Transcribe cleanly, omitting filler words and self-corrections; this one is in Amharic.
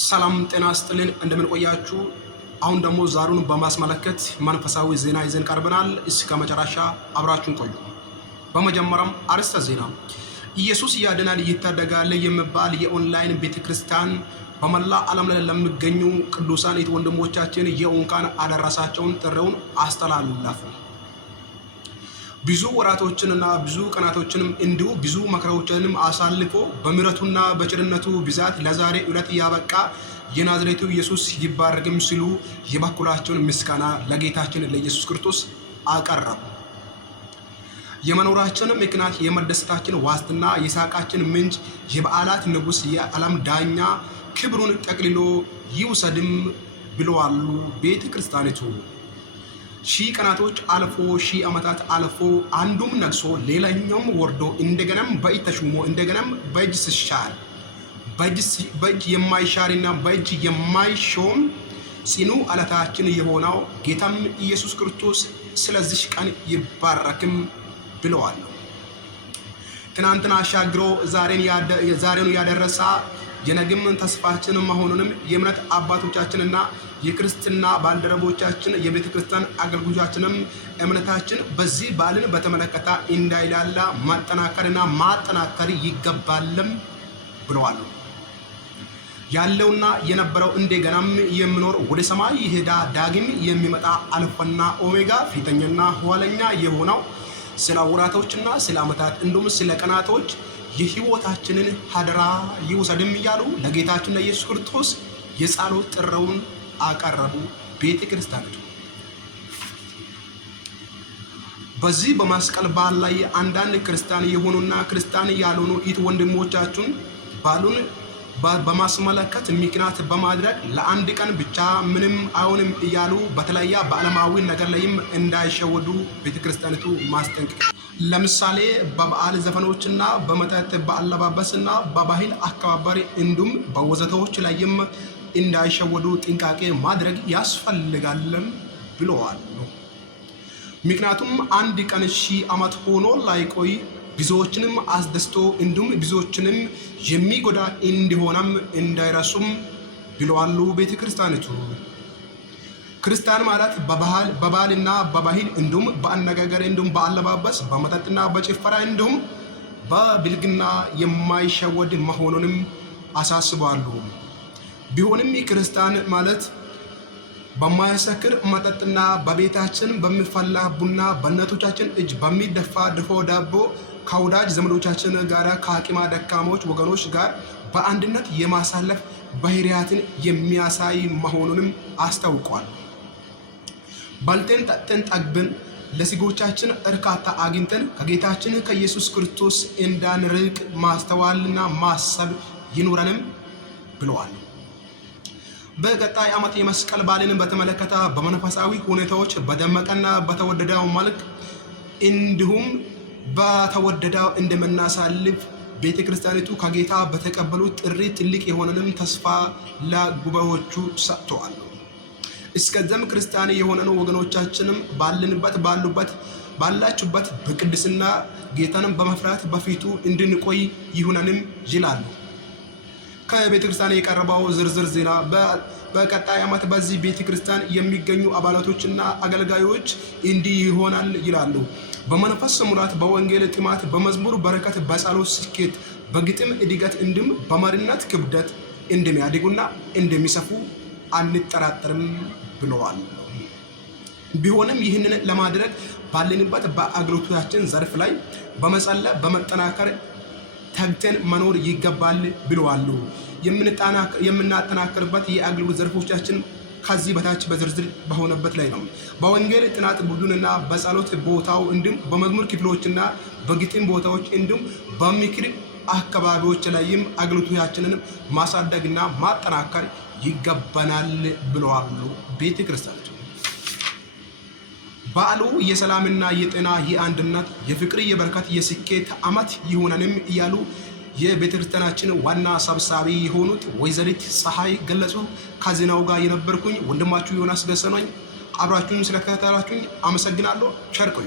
ሰላም ጤና ይስጥልን እንደምን ቆያችሁ። አሁን ደግሞ ዛሬውን በማስመለከት መንፈሳዊ ዜና ይዘን ቀርበናል። እስከ መጨረሻ አብራችሁን ቆዩ። በመጀመሪያም አርዕስተ ዜና። ኢየሱስ ያድናል ይታደጋል የሚባል የኦንላይን ቤተክርስቲያን በመላ ዓለም ላይ ለሚገኙ ቅዱሳን ወንድሞቻችን የእንኳን አደረሳቸውን ጥሪውን አስተላለፉ። ብዙ ወራቶችንና ብዙ ቀናቶችንም እንዲሁ ብዙ መከራዎችንም አሳልፎ በምሕረቱና በቸርነቱ ብዛት ለዛሬ ዕለት ያበቃ የናዝሬቱ ኢየሱስ ይባረክም ሲሉ የበኩላቸውን ምስጋና ለጌታችን ለኢየሱስ ክርስቶስ አቀረቡ። የመኖራችን ምክንያት የመደሰታችን ዋስትና የሳቃችን ምንጭ የበዓላት ንጉሥ የዓለም ዳኛ ክብሩን ጠቅልሎ ይውሰድም ብለዋል ቤተ ክርስቲያኒቱ። ሺህ ቀናቶች አልፎ ሺህ ዓመታት አልፎ አንዱም ነግሶ ሌላኛውም ወርዶ እንደገናም በእጅ ተሹሞ እንደገናም በእጅ ሲሻር በእጅ የማይሻርና በእጅ የማይሾም ጽኑ ዓለታችን የሆነው ጌታም ኢየሱስ ክርስቶስ ስለዚህ ቀን ይባረክም ብለዋል። ትናንትና አሻግሮ ዛሬን ያደረሰ የነገም ተስፋችን መሆኑንም የእምነት አባቶቻችንና የክርስትና ባልደረቦቻችን የቤተ ክርስቲያን አገልግሎታችንም እምነታችን በዚህ በዓልን በተመለከተ እንዳይላላ ማጠናከርና ማጠናከር ይገባልም ብለዋል። ያለውና የነበረው እንደገናም የሚኖር ወደ ሰማይ ይሄዳ ዳግም የሚመጣ አልፋና ኦሜጋ ፊተኛና ኋለኛ የሆነው ስለ ወራቶችና ስለ ዓመታት እንዲሁም ስለ ቀናቶች የሕይወታችንን ሀደራ ይውሰድም እያሉ ለጌታችን ለኢየሱስ ክርስቶስ የጸሎት ጥሪውን አቀረቡ ቤተ ክርስቲያኒቱ። በዚህ በመስቀል በዓል ላይ አንዳንድ ክርስቲያን የሆኑና ክርስቲያን ያልሆኑ ወንድሞቻችን በዓሉን በማስመለከት ምክንያት በማድረግ ለአንድ ቀን ብቻ ምንም አይሆንም እያሉ በተለያየ በዓለማዊ ነገር ላይም እንዳይሸወዱ ቤተ ክርስቲያኒቱ ማስጠንቀቅ። ለምሳሌ በበዓል ዘፈኖችና በመጠጥ በአለባበስና በባህል አከባበር እንዲሁም በወዘተዎች ላይም እንዳይሸወዱ ጥንቃቄ ማድረግ ያስፈልጋልም ብለዋል። ምክንያቱም አንድ ቀን ሺህ ዓመት ሆኖ ላይቆይ ብዙዎችንም አስደስቶ እንዲሁም ብዙዎችንም የሚጎዳ እንዲሆነም እንዳይረሱም ብለዋል ቤተ ክርስቲያኒቱ። ክርስቲያን ማለት በባህልና በባህል እንዲሁም በአነጋገር እንዲሁም በአለባበስ በመጠጥና በጭፈራ እንዲሁም በብልግና የማይሸወድ መሆኑንም አሳስበዋል። ቢሆንም ክርስቲያን ማለት በማያሰክር መጠጥና በቤታችን በሚፈላ ቡና በእናቶቻችን እጅ በሚደፋ ድፎ ዳቦ ከወዳጅ ዘመዶቻችን ጋር ከአቅመ ደካሞች ወገኖች ጋር በአንድነት የማሳለፍ ባህሪያትን የሚያሳይ መሆኑንም አስታውቋል። በልተን ጠጥተን ጠግበን ለስጋዎቻችን እርካታ አግኝተን ከጌታችን ከኢየሱስ ክርስቶስ እንዳንርቅ ማስተዋልና ማሰብ ይኑረንም ብለዋል። በቀጣይ ዓመት የመስቀል በዓልን በተመለከተ በመንፈሳዊ ሁኔታዎች በደመቀና በተወደደው መልክ እንዲሁም በተወደደው እንደምናሳልፍ ቤተ ክርስቲያኒቱ ከጌታ በተቀበሉት ጥሪ ትልቅ የሆነንም ተስፋ ለጉባኤዎቹ ሰጥተዋል። እስከዚያም ክርስቲያን የሆነን ወገኖቻችንም ባላችሁበት በቅድስና ጌታንም በመፍራት በፊቱ እንድንቆይ ይሁነንም ይላሉ። ከቤተ ክርስቲያን የቀረበው ዝርዝር ዜና በቀጣይ ዓመት በዚህ ቤተ ክርስቲያን የሚገኙ አባላቶችና አገልጋዮች እንዲህ ይሆናል ይላሉ። በመንፈስ ሙላት፣ በወንጌል ጥማት፣ በመዝሙር በረከት፣ በጸሎት ስኬት፣ በግጥም እድገት እንዲሁም በመሪነት ክብደት እንደሚያድጉና እንደሚሰፉ አንጠራጠርም ብለዋል። ቢሆንም ይህንን ለማድረግ ባለንበት በአገልግሎታችን ዘርፍ ላይ በመጸለይ በመጠናከር ተግተን መኖር ይገባል ብለዋል። የምናጠናክርበት የአገልግሎት ዘርፎቻችን ከዚህ በታች በዝርዝር በሆነበት ላይ ነው። በወንጌል ጥናት ቡድንና በጸሎት ቦታው እንዲሁም በመዝሙር ክፍሎችና በግጥም ቦታዎች እንዲሁም በምክር አካባቢዎች ላይም አገልግሎታችንን ማሳደግና ማጠናከር ይገባናል ብለዋል ቤተ ክርስቲያን። በዓሉ የሰላምና የጤና የአንድነት የፍቅር የበረከት የስኬት ዓመት ይሁነንም እያሉ የቤተ ክርስቲያናችን ዋና ሰብሳቢ የሆኑት ወይዘሪት ፀሐይ ገለጹ። ከዜናው ጋር የነበርኩኝ ወንድማችሁ ዮናስ ገሰነኝ። አብራችሁን ስለተከታተላችሁኝ አመሰግናለሁ። ቸር ቆዩ።